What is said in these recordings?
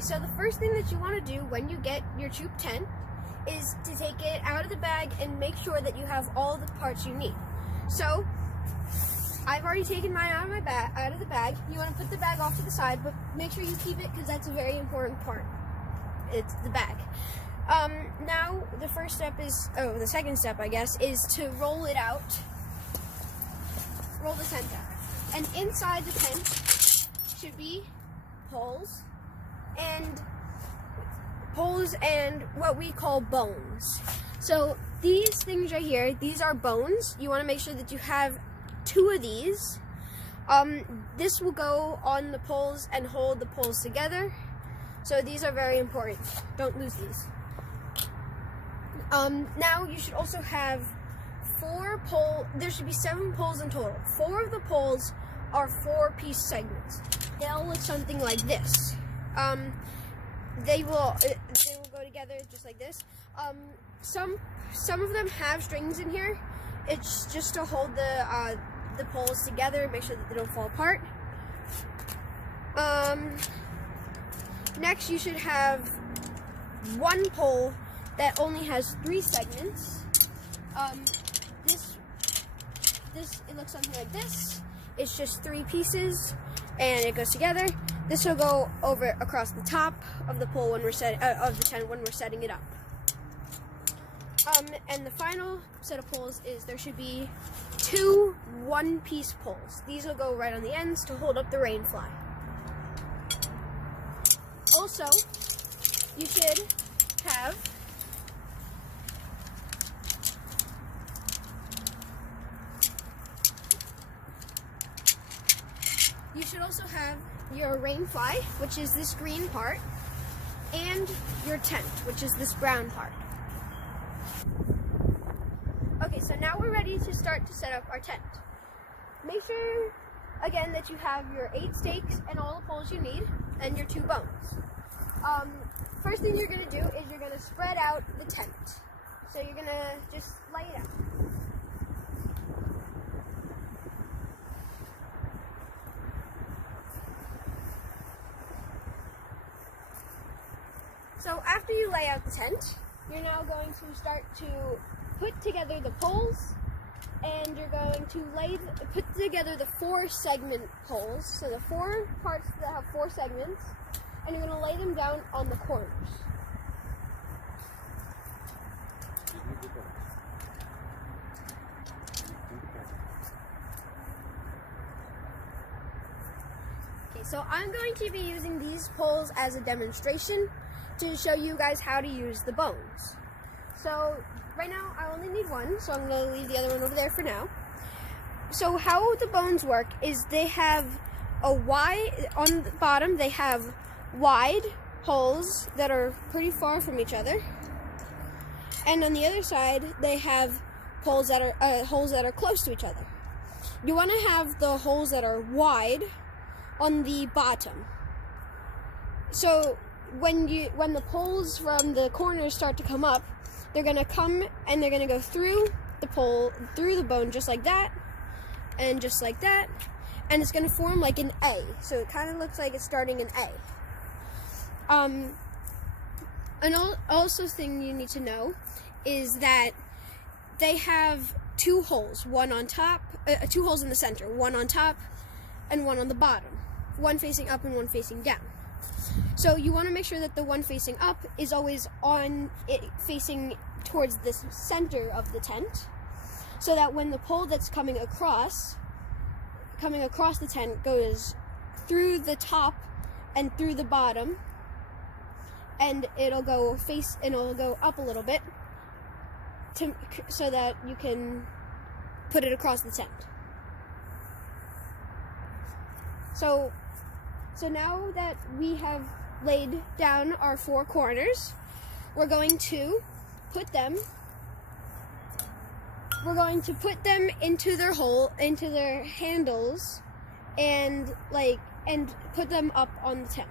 So the first thing that you want to do when you get your Troop tent is to take it out of the bag and make sure that you have all the parts you need. So I've already taken mine out of the bag. You want to put the bag off to the side, but make sure you keep it because that's a very important part. It's the bag. Now the the second step, I guess, is to roll it out. Roll the tent out. And inside the tent should be poles and what we call bones. So these things right here, these are bones. You want to make sure that you have 2 of these. This will go on the poles and hold the poles together. So these are very important. Don't lose these. Now you should also have 4 poles. There should be 7 poles in total. 4 of the poles are 4-piece segments. They'll look something like this. They will go together just like this. Some of them have strings in here. It's just to hold the poles together and make sure that they don't fall apart. Next, you should have 1 pole that only has 3 segments. It looks something like this. It's just 3 pieces, and it goes together. This will go across the top of the pole when we're tent when we're setting it up. And the final set of poles is there should be 2 1-piece poles. These will go right on the ends to hold up the rain fly. Also, you should have your rain fly, which is this green part, and your tent, which is this brown part. Okay, so now we're ready to start to set up our tent. Make sure, again, that you have your 8 stakes and all the poles you need, and your 2 bones. First thing you're going to do is you're going to spread out the tent. So you're going to just lay it out. So after you lay out the tent, you're now going to start to put together the poles, and you're going to put together the 4 segment poles. So the 4 parts that have 4 segments, and you're going to lay them down on the corners. Okay, so I'm going to be using these poles as a demonstration to show you guys how to use the bones. So right now I only need 1, so I'm going to leave the other one over there for now. So how the bones work is they have on the bottom they have wide holes that are pretty far from each other, and on the other side they have holes that are close to each other. You want to have the holes that are wide on the bottom. So when the poles from the corners start to come up, they're gonna come and they're gonna go through the bone just like that, and just like that, and it's gonna form like an A. So it kind of looks like it's starting an A. Also thing you need to know is that they have 2 holes, 2 holes in the center, 1 on top and 1 on the bottom, 1 facing up and 1 facing down. So you want to make sure that the one facing up is always facing towards the center of the tent, so that when the pole that's coming across the tent goes through the top and through the bottom, and it'll go up a little bit so that you can put it across the tent. So now that we have laid down our 4 corners, we're going to put them into their handles, and put them up on the tent.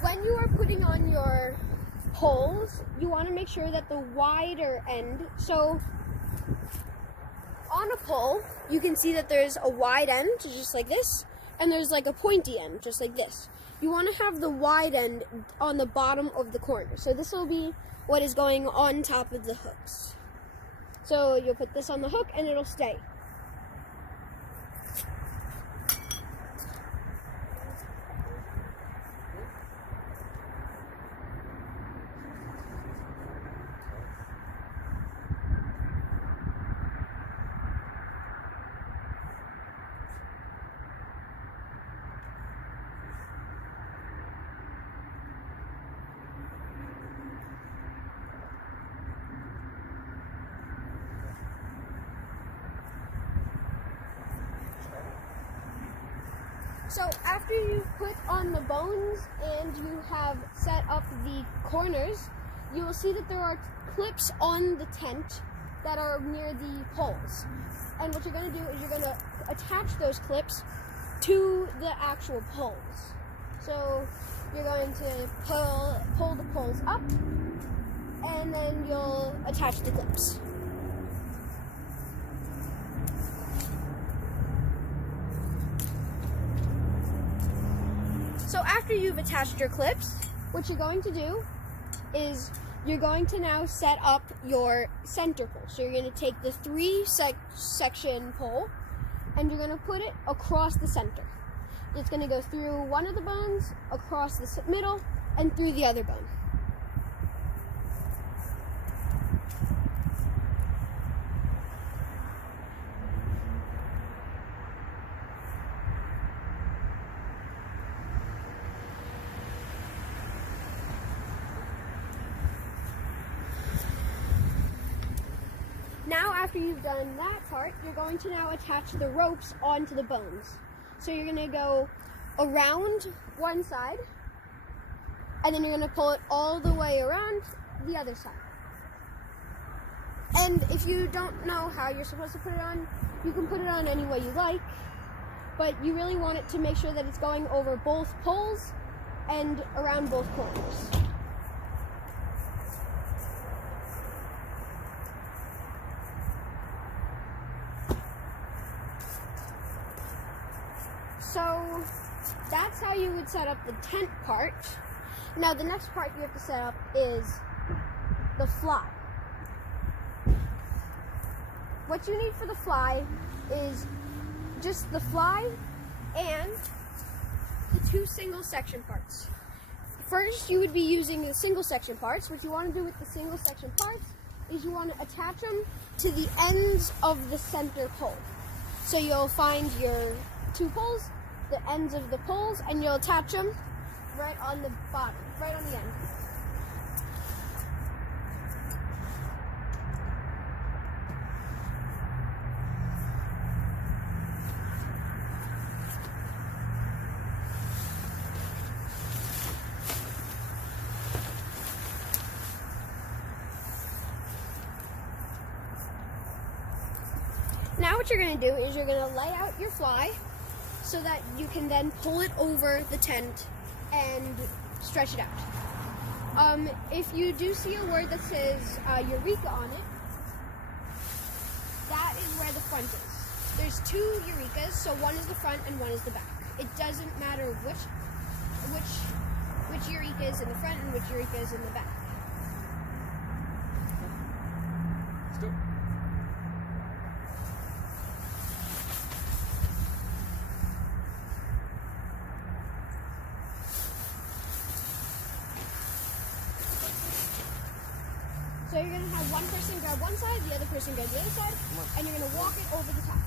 When you are putting on your poles, you want to make sure that the wider end, so on a pole, you can see that there's a wide end, just like this, and there's like a pointy end, just like this. You want to have the wide end on the bottom of the corner. So this will be what is going on top of the hooks. So you'll put this on the hook and it'll stay. So after you put on the bones and you have set up the corners, you will see that there are clips on the tent that are near the poles. And what you're going to do is you're going to attach those clips to the actual poles. So you're going to pull the poles up, and then you'll attach the clips. So after you've attached your clips, what you're going to do is you're going to now set up your center pole. So you're going to take the section pole and you're going to put it across the center. It's going to go through one of the bones, across the middle, and through the other bone. Now, after you've done that part, you're going to now attach the ropes onto the bones. So you're going to go around one side, and then you're going to pull it all the way around the other side. And if you don't know how you're supposed to put it on, you can put it on any way you like, but you really want it to make sure that it's going over both poles and around both corners. So that's how you would set up the tent part. Now the next part you have to set up is the fly. What you need for the fly is just the fly and the two single section parts. First, you would be using the single section parts. What you want to do with the single section parts is you want to attach them to the ends of the center pole. So you'll find your two poles, the ends of the poles, and you'll attach them right on the bottom, right on the end. Now what you're going to do is you're going to lay out your fly so that you can then pull it over the tent and stretch it out. If you do see a word that says Eureka on it, that is where the front is. There's two Eurekas, so one is the front and one is the back. It doesn't matter which Eureka is in the front and which Eureka is in the back. Let's do it. So you're going to have one person grab one side, the other person grab the other side, and you're going to walk it over the top.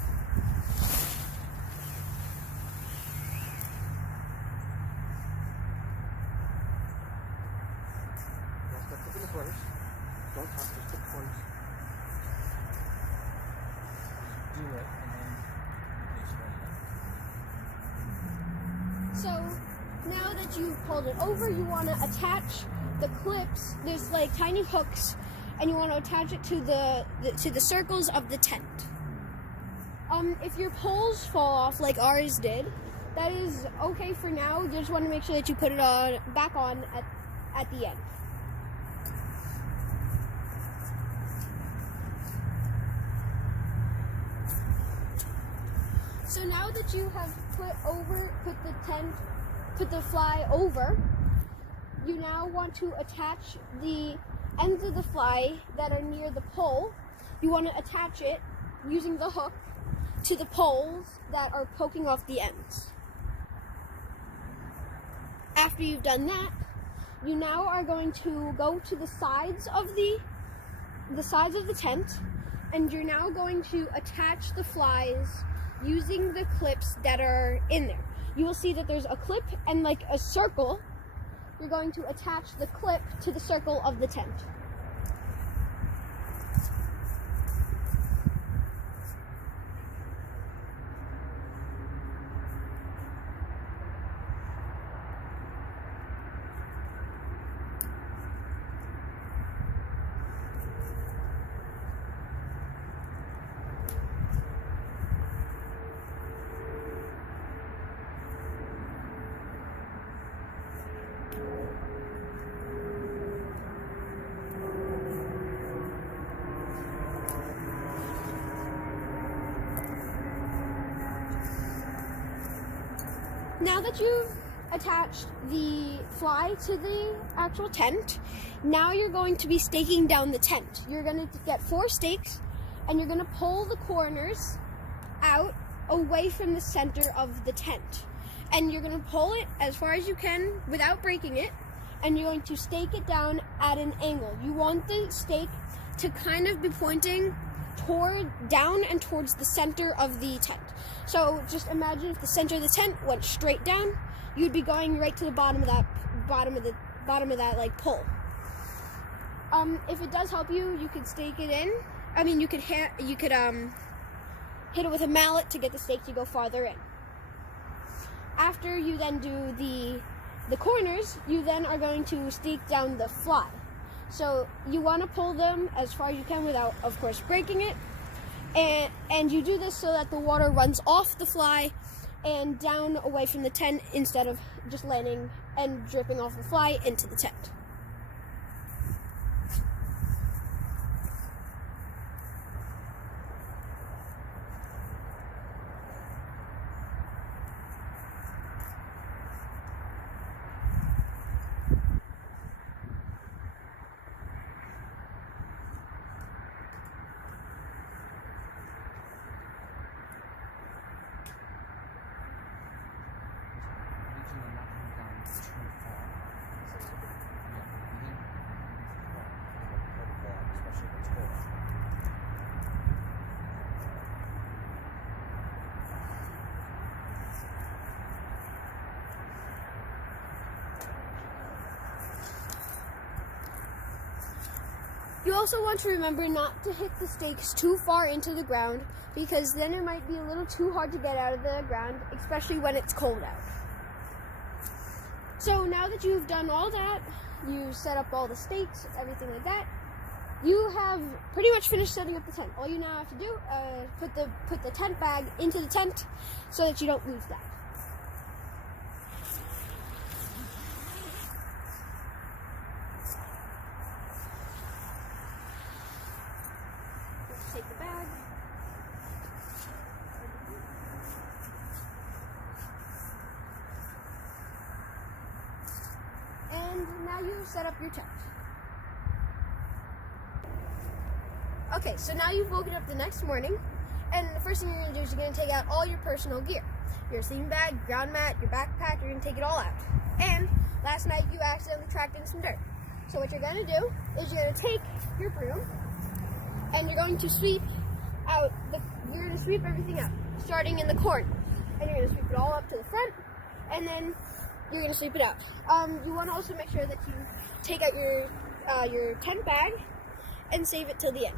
Now step up in the corners. Don't touch, just put the corners. Do it, and then you spread it out. So now that you've pulled it over, you want to attach the clips. There's like tiny hooks, and you want to attach it to the circles of the tent. If your poles fall off like ours did, that is okay for now. You just want to make sure that you put it back on at the end. So now that you have put the fly over, you now want to attach the ends of the fly that are near the pole. You want to attach it using the hook to the poles that are poking off the ends. After you've done that, you now are going to go to the sides of the tent, and you're now going to attach the flies using the clips that are in there. You will see that there's a clip and like a circle. You're going to attach the clip to the circle of the tent. Now that you've attached the fly to the actual tent, now you're going to be staking down the tent. You're going to get 4 stakes, and you're going to pull the corners out away from the center of the tent. And you're going to pull it as far as you can without breaking it, and you're going to stake it down at an angle. You want the stake to kind of be pointing down and towards the center of the tent. So just imagine if the center of the tent went straight down, you'd be going right to the bottom of that like pole. If it does help you, you could stake it in. I mean, you could hit it with a mallet to get the stake to go farther in. After you then do the corners, you then are going to stake down the fly. So you want to pull them as far as you can without, of course, breaking it. And you do this so that the water runs off the fly and down away from the tent instead of just landing and dripping off the fly into the tent. You also want to remember not to hit the stakes too far into the ground, because then it might be a little too hard to get out of the ground, especially when it's cold out. So now that you've done all that, you've set up all the stakes, everything like that, you have pretty much finished setting up the tent. All you now have to do is put the tent bag into the tent so that you don't lose that. Take the bag. And now you set up your tent. Okay, so now you've woken up the next morning, and the first thing you're going to do is you're going to take out all your personal gear. Your sleeping bag, ground mat, your backpack, you're going to take it all out. And last night you accidentally tracked in some dirt. So what you're going to do is you're going to take your broom, and you're going to sweep everything out, starting in the corner. And you're going to sweep it all up to the front, and then you're going to sweep it out. You want to also make sure that you take out your tent bag and save it till the end.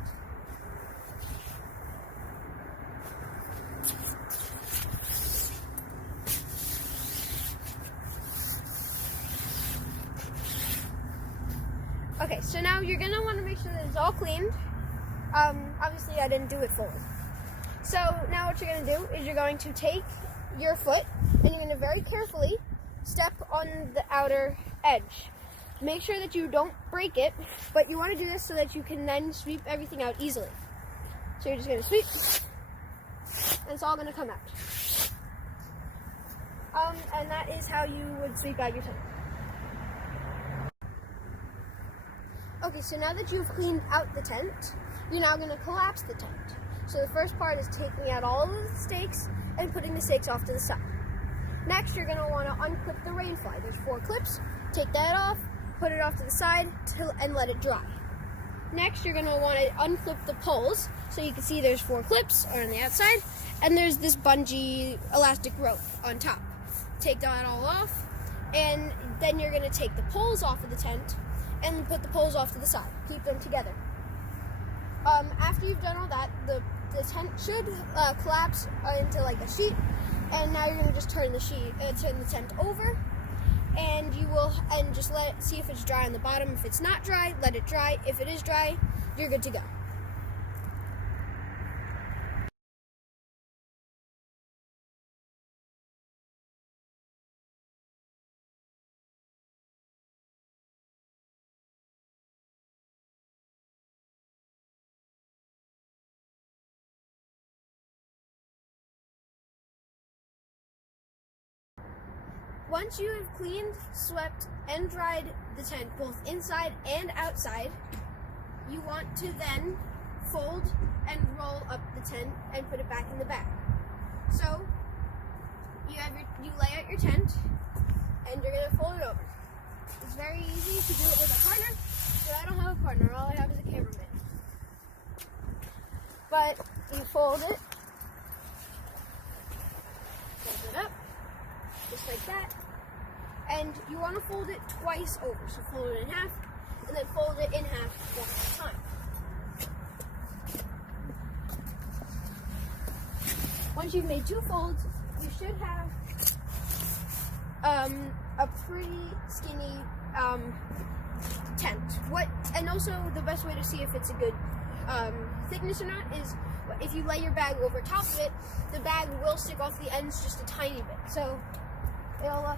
Okay, so now you're going to want to make sure that it's all cleaned. Obviously I didn't do it fully. So now what you're going to do is you're going to take your foot and you're going to very carefully step on the outer edge. Make sure that you don't break it, but you want to do this so that you can then sweep everything out easily. So you're just going to sweep, and it's all going to come out. And that is how you would sweep out your tent. Okay, so now that you've cleaned out the tent, you're now going to collapse the tent. So the first part is taking out all of the stakes and putting the stakes off to the side. Next, you're going to want to unclip the rain fly. There's 4 clips. Take that off, put it off to the side, and let it dry. Next, you're going to want to unclip the poles. So you can see there's 4 clips on the outside, and there's this bungee elastic rope on top. Take that all off, and then you're going to take the poles off of the tent and put the poles off to the side. Keep them together. After you've done all that, the tent should collapse into like a sheet, and now you're going to just turn the tent over, and just see if it's dry on the bottom. If it's not dry, let it dry. If it is dry, you're good to go. Once you have cleaned, swept, and dried the tent, both inside and outside, you want to then fold and roll up the tent and put it back in the bag. So you lay out your tent, and you're gonna fold it over. It's very easy to do it with a partner, but I don't have a partner. All I have is a cameraman. But you fold it up, just like that. And you want to fold it twice over. So fold it in half, and then fold it in half one more time. Once you've made 2 folds, you should have a pretty skinny tent. And also the best way to see if it's a good thickness or not is if you lay your bag over top of it, the bag will stick off the ends just a tiny bit. So it'll look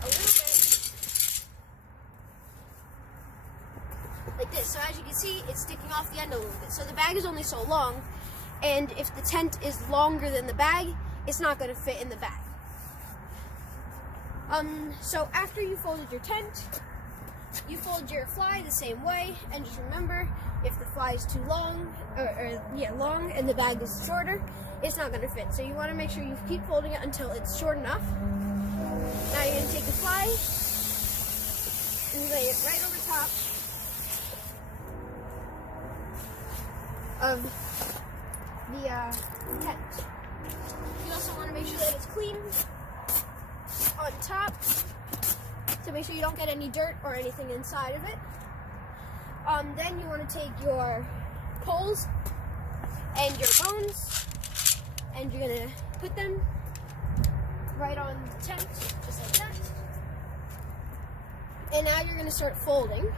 a little bit like this. So as you can see, it's sticking off the end a little bit. So the bag is only so long, and if the tent is longer than the bag, it's not going to fit in the bag. So after you folded your tent, you fold your fly the same way, and just remember, if the fly is too long, long, and the bag is shorter, it's not going to fit. So you want to make sure you keep folding it until it's short enough. Now you're going to take the fly and lay it right over top of the tent. You also want to make sure that it's clean on top, so make sure you don't get any dirt or anything inside of it. Then you want to take your poles and your bones, and you're going to put them right on the tent, just like that. And now you're going to start folding,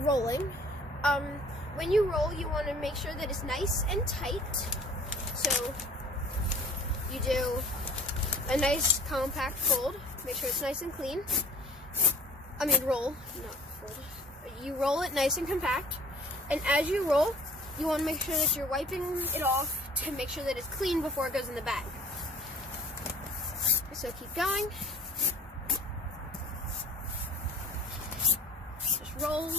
rolling. When you roll, you want to make sure that it's nice and tight. So you do a nice compact fold. Make sure it's nice and clean. Roll, not fold. You roll it nice and compact. And as you roll, you want to make sure that you're wiping it off to make sure that it's clean before it goes in the bag. So keep going. Just roll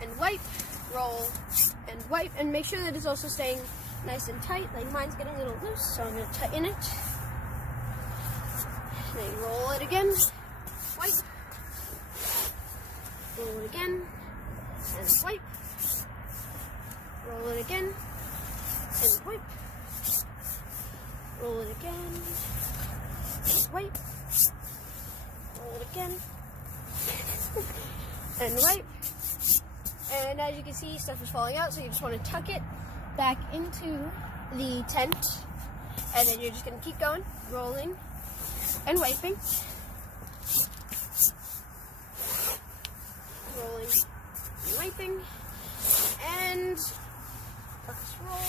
and wipe, roll and wipe, and make sure that it's also staying nice and tight. Like mine's getting a little loose, so I'm going to tighten it. Then roll it again, wipe, roll it again, and wipe, roll it again, and wipe, roll it again, and wipe, roll it again, and wipe. And as you can see, stuff is falling out, so you just want to tuck it back into the tent, and then you're just going to keep going, rolling and wiping, rolling and wiping, and press roll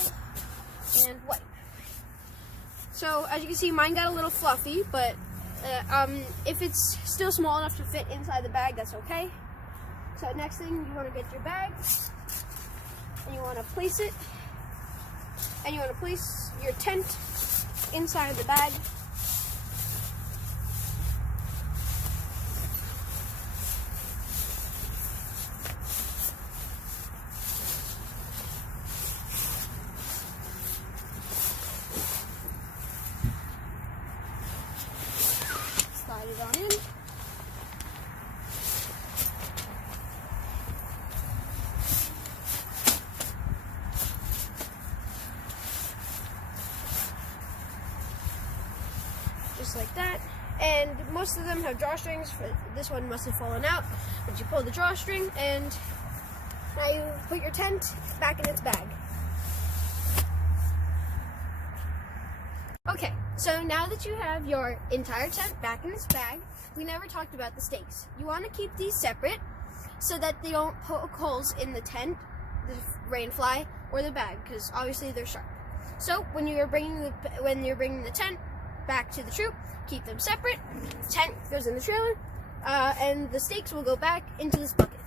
So as you can see, mine got a little fluffy, but if it's still small enough to fit inside the bag, that's okay. So next thing, you want to get your bag, and you want to place it, and you want to place your tent inside the bag. Slide it on in. Just like that. And most of them have drawstrings. This one must have fallen out, but you pull the drawstring and now you put your tent back in its bag. Okay, so now that you have your entire tent back in its bag, we never talked about the stakes. You want to keep these separate so that they don't poke holes in the tent, the rain fly, or the bag, because obviously they're sharp. So when you're bringing the tent back to the troop, keep them separate. The tent goes in the trailer, and the stakes will go back into this bucket.